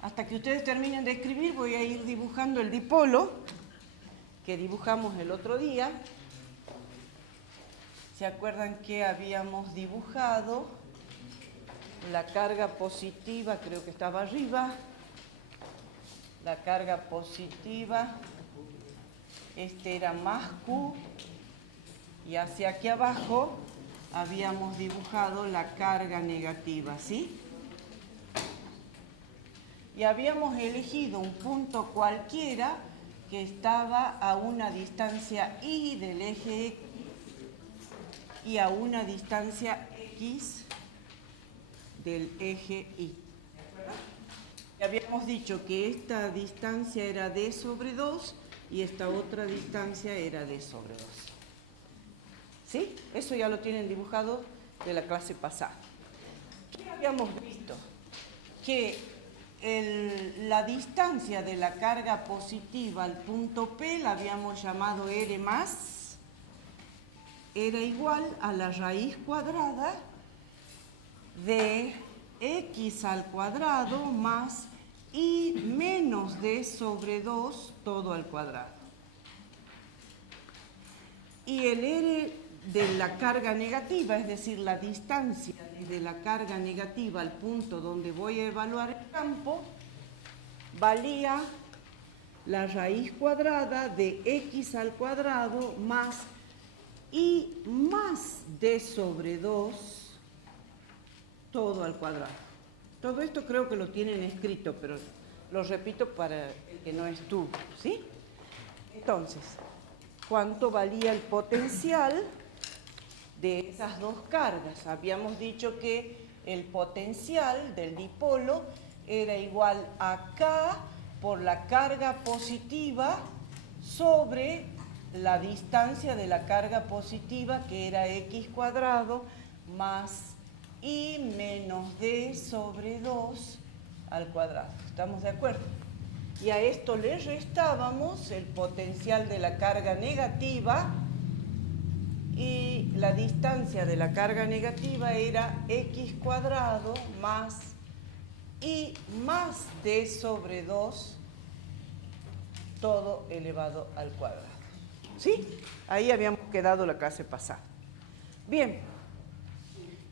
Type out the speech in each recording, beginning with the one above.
Hasta que ustedes terminen de escribir voy a ir dibujando el dipolo que dibujamos el otro día. ¿Se acuerdan que habíamos dibujado la carga positiva? Creo que estaba arriba. La carga positiva, este era más Q, y hacia aquí abajo habíamos dibujado la carga negativa, ¿sí? Y habíamos elegido un punto cualquiera que estaba a una distancia y del eje X y a una distancia X del eje Y. Y habíamos dicho que esta distancia era D sobre 2 y esta otra distancia era D sobre 2. ¿Sí? Eso ya lo tienen dibujado de la clase pasada. ¿Qué habíamos visto? Que la distancia de la carga positiva al punto P la habíamos llamado R más, era igual a la raíz cuadrada de X al cuadrado más y menos D sobre 2 todo al cuadrado. Y el R de la carga negativa, es decir, la distancia desde la carga negativa al punto donde voy a evaluar el campo, valía la raíz cuadrada de X al cuadrado más y más D sobre 2 todo al cuadrado. Todo esto creo que lo tienen escrito, pero lo repito para el que no estuvo, ¿sí? Entonces, ¿cuánto valía el potencial de esas dos cargas? Habíamos dicho que el potencial del dipolo era igual a K por la carga positiva sobre la distancia de la carga positiva, que era X cuadrado, más y menos D sobre 2 al cuadrado. ¿Estamos de acuerdo? Y a esto le restábamos el potencial de la carga negativa, y la distancia de la carga negativa era X cuadrado más y más D sobre 2 todo elevado al cuadrado. ¿Sí? Ahí habíamos quedado la clase pasada. Bien.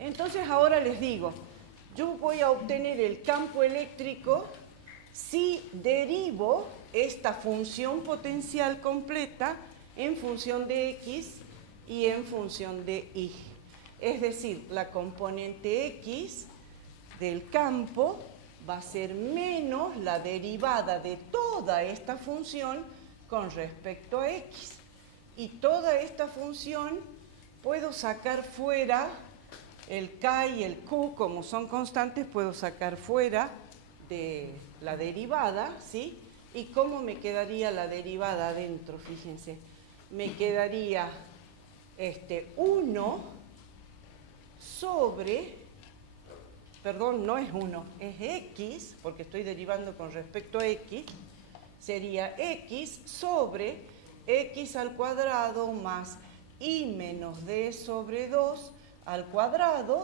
Entonces ahora les digo, yo voy a obtener el campo eléctrico si derivo esta función potencial completa en función de X y en función de Y. Es decir, la componente X del campo va a ser menos la derivada de toda esta función con respecto a X. Y toda esta función puedo sacar fuera el K y el Q, como son constantes, puedo sacar fuera de la derivada, ¿sí? ¿Y cómo me quedaría la derivada adentro? Fíjense, me quedaría 1 sobre, perdón, no es 1, es X, porque estoy derivando con respecto a X, sería X sobre X al cuadrado más Y menos D sobre 2 al cuadrado,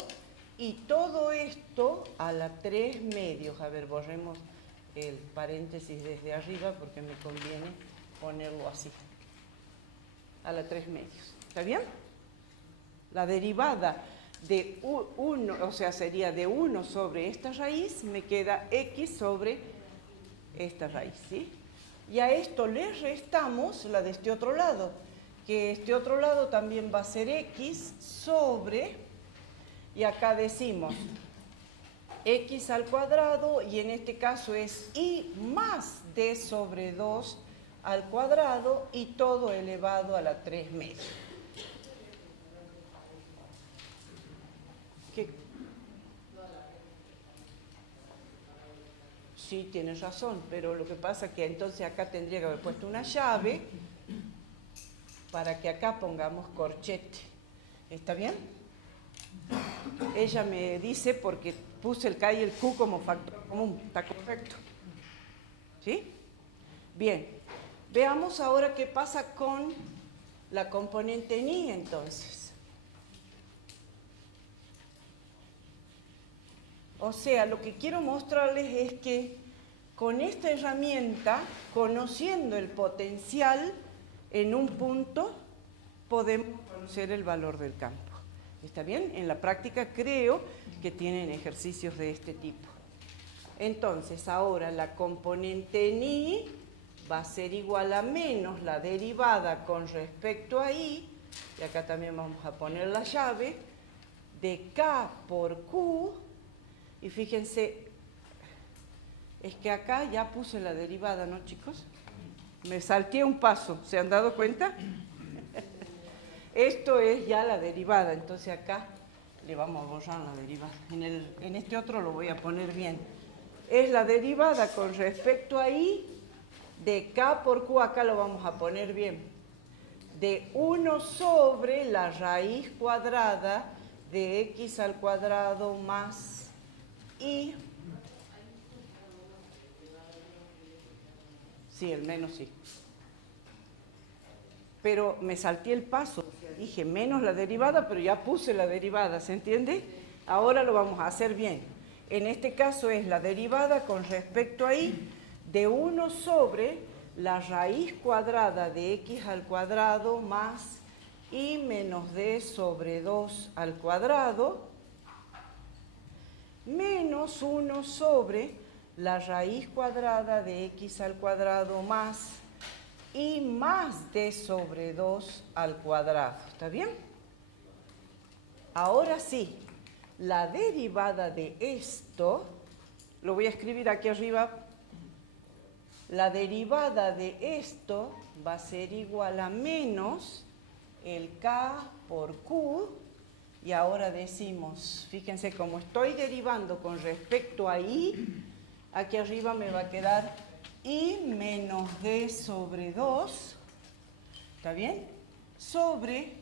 y todo esto a la 3 medios. A ver, borremos el paréntesis desde arriba porque me conviene ponerlo así. A la 3 medios. ¿Está bien? La derivada de 1, o sea, sería de 1 sobre esta raíz, me queda X sobre esta raíz, ¿sí? Y a esto le restamos la de este otro lado, que este otro lado también va a ser X sobre, y acá decimos X al cuadrado, y en este caso es Y más D sobre 2 al cuadrado, y todo elevado a la 3 medios. ¿Qué? Sí, tienes razón, pero lo que pasa es que entonces acá tendría que haber puesto una llave para que acá pongamos corchete. ¿Está bien? Ella me dice porque puse el K y el Q como factor común. ¿Está correcto? ¿Sí? Bien. Veamos ahora qué pasa con la componente en Y, entonces. O sea, lo que quiero mostrarles es que con esta herramienta, conociendo el potencial en un punto, podemos conocer el valor del campo. ¿Está bien? En la práctica creo que tienen ejercicios de este tipo. Entonces, ahora la componente en I va a ser igual a menos la derivada con respecto a I, y acá también vamos a poner la llave, de K por Q, y fíjense, es que acá ya puse la derivada, ¿no, chicos? Me salté un paso, ¿se han dado cuenta? Esto es ya la derivada, entonces acá le vamos a borrar la derivada. En este otro lo voy a poner bien. Es la derivada con respecto a I de K por Q, acá lo vamos a poner bien, de 1 sobre la raíz cuadrada de X al cuadrado más I. Sí, el menos sí. Pero me salté el paso, dije menos la derivada, pero ya puse la derivada, ¿se entiende? Ahora lo vamos a hacer bien. En este caso es la derivada con respecto a I de 1 sobre la raíz cuadrada de X al cuadrado más I menos D sobre 2 al cuadrado menos 1 sobre la raíz cuadrada de X al cuadrado más I más D sobre 2 al cuadrado. ¿Está bien? Ahora sí, la derivada de esto, lo voy a escribir aquí arriba, la derivada de esto va a ser igual a menos el K por Q, y ahora decimos, fíjense, como estoy derivando con respecto a I, aquí arriba me va a quedar I menos D sobre 2, ¿está bien? Sobre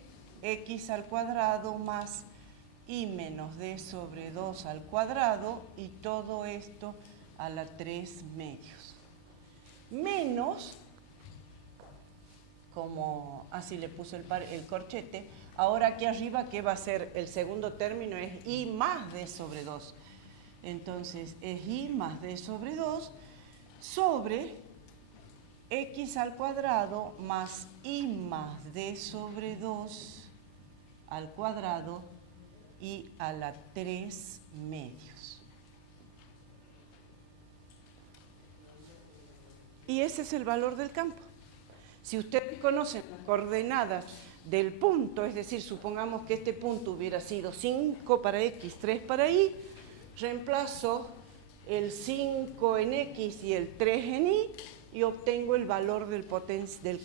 X al cuadrado más I menos D sobre 2 al cuadrado, y todo esto a la 3 medios. Menos, como así le puse el corchete, ahora aquí arriba, ¿qué va a ser? El segundo término es I más D sobre 2. Entonces, es I más D sobre 2 sobre X al cuadrado más I más D sobre 2 al cuadrado y a la 3 medios. Y ese es el valor del campo. Si ustedes conocen las coordenadas del punto, es decir, supongamos que este punto hubiera sido 5 para X, 3 para Y, reemplazo el 5 en X y el 3 en Y y obtengo el valor del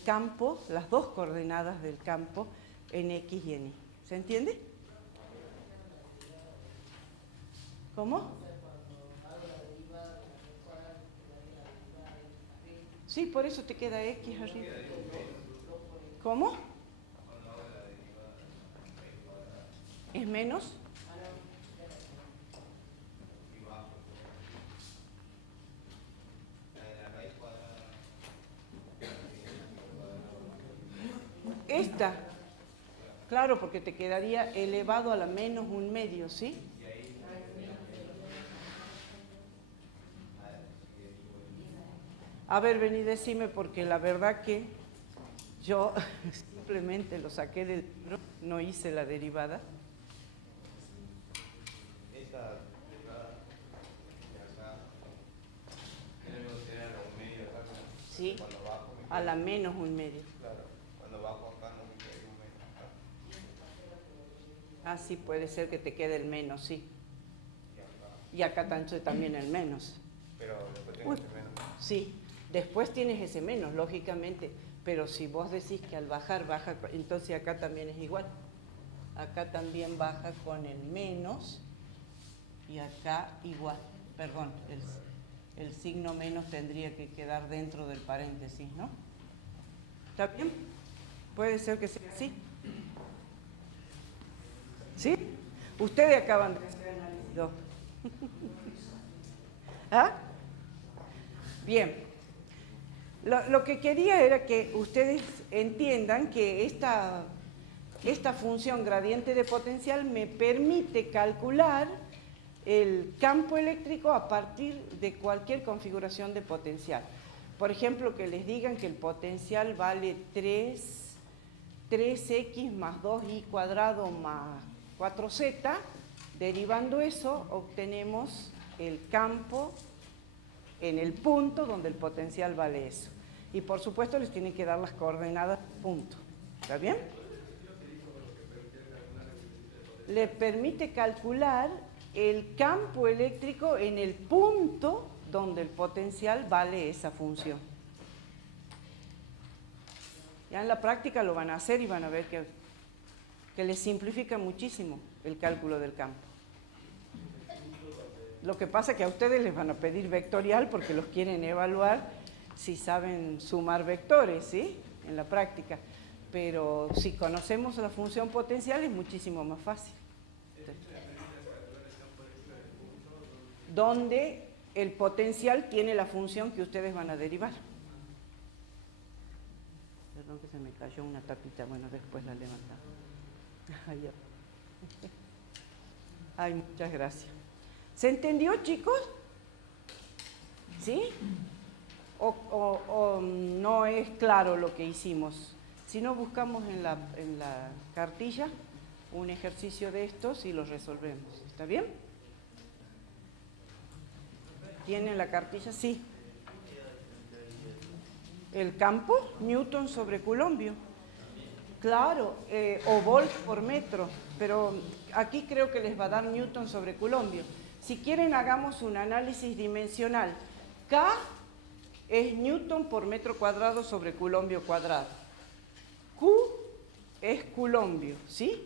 campo, las dos coordenadas del campo en X y en Y. ¿Se entiende? ¿Cómo? Sí, por eso te queda X arriba. ¿Cómo? ¿Es menos? Esta, claro, porque te quedaría elevado a la menos un medio, ¿sí? A ver, vení, decime, porque la verdad que yo simplemente lo saqué del libro, no hice la derivada. Esta derivada de acá, tenemos que dar a un medio acá. Sí, Cuando bajo, a la menos un medio. claro, cuando bajo acá no me queda un medio acá. Ah, sí, puede ser que te quede el menos, sí. Y acá. Y acá también el menos. Pero después tengo ese menos. Sí, después tienes ese menos, lógicamente, pero si vos decís que al bajar, baja, entonces acá también es igual. Acá también baja con el menos y acá igual. Perdón, el signo menos tendría que quedar dentro del paréntesis, ¿no? ¿Está bien? Puede ser que sea así. ¿Sí? Ustedes acaban de hacer el análisis 2. ¿Ah? Bien. Lo que quería era que ustedes entiendan que esta función gradiente de potencial me permite calcular el campo eléctrico a partir de cualquier configuración de potencial. Por ejemplo, que les digan que el potencial vale 3x más 2y cuadrado más 4z, derivando eso obtenemos el campo en el punto donde el potencial vale eso. Y por supuesto les tienen que dar las coordenadas punto. ¿Está bien? Le permite calcular el campo eléctrico en el punto donde el potencial vale esa función. Ya en la práctica lo van a hacer y van a ver que les simplifica muchísimo el cálculo del campo. Lo que pasa es que a ustedes les van a pedir vectorial porque los quieren evaluar si saben sumar vectores, ¿sí? En la práctica. Pero si conocemos la función potencial es muchísimo más fácil. Donde el potencial tiene la función que ustedes van a derivar. Perdón que se me cayó una tapita, bueno, después la levantamos. Ay, muchas gracias. ¿Se entendió, chicos? ¿Sí? ¿O no es claro lo que hicimos? Si no, buscamos en la cartilla un ejercicio de estos y los resolvemos. ¿Está bien? ¿Tienen la cartilla? Sí. ¿El campo? Newton sobre Coulombio. Claro, o volt por metro, pero aquí creo que les va a dar Newton sobre Coulombio. Si quieren, hagamos un análisis dimensional. K es Newton por metro cuadrado sobre Coulombio cuadrado. Q es Coulombio, ¿sí?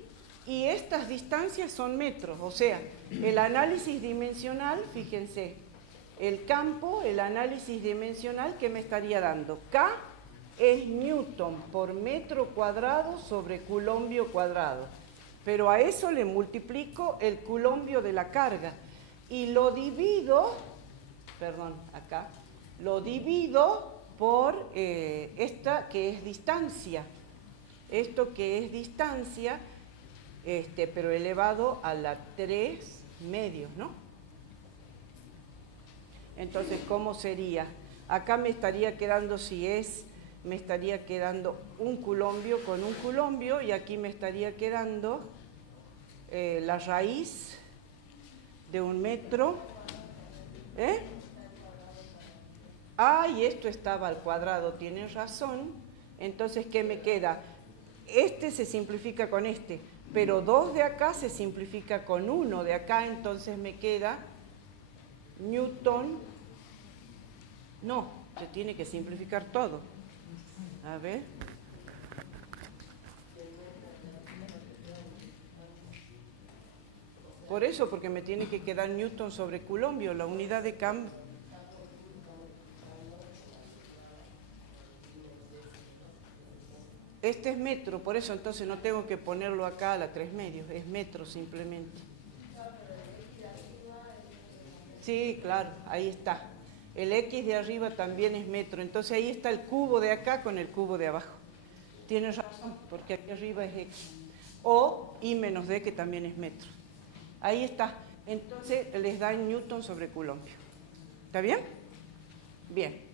Y estas distancias son metros, o sea, el análisis dimensional, fíjense, el campo, el análisis dimensional, ¿qué me estaría dando? K es Newton por metro cuadrado sobre Coulombio cuadrado. Pero a eso le multiplico el Coulombio de la carga y lo divido, lo divido por esta que es distancia. Esto que es distancia, pero elevado a la 3 medios, ¿no? Entonces, ¿cómo sería? Acá me estaría quedando, me estaría quedando un coulombio con un coulombio y aquí me estaría quedando la raíz de un metro. Y esto estaba al cuadrado, tienen razón. Entonces, ¿qué me queda? Este se simplifica con este, pero 2 de acá se simplifica con 1 de acá, entonces me queda Newton. No, se tiene que simplificar todo. A ver. Por eso, porque me tiene que quedar Newton sobre Coulombio, la unidad de cambio. Este es metro, por eso entonces no tengo que ponerlo acá a la 3 medios, es metro simplemente. Sí, claro, ahí está. El X de arriba también es metro, entonces ahí está el cubo de acá con el cubo de abajo. Tienes razón, porque aquí arriba es X. O I menos D, que también es metro. Ahí está. Entonces les da Newton sobre Coulombio. ¿Está bien? Bien.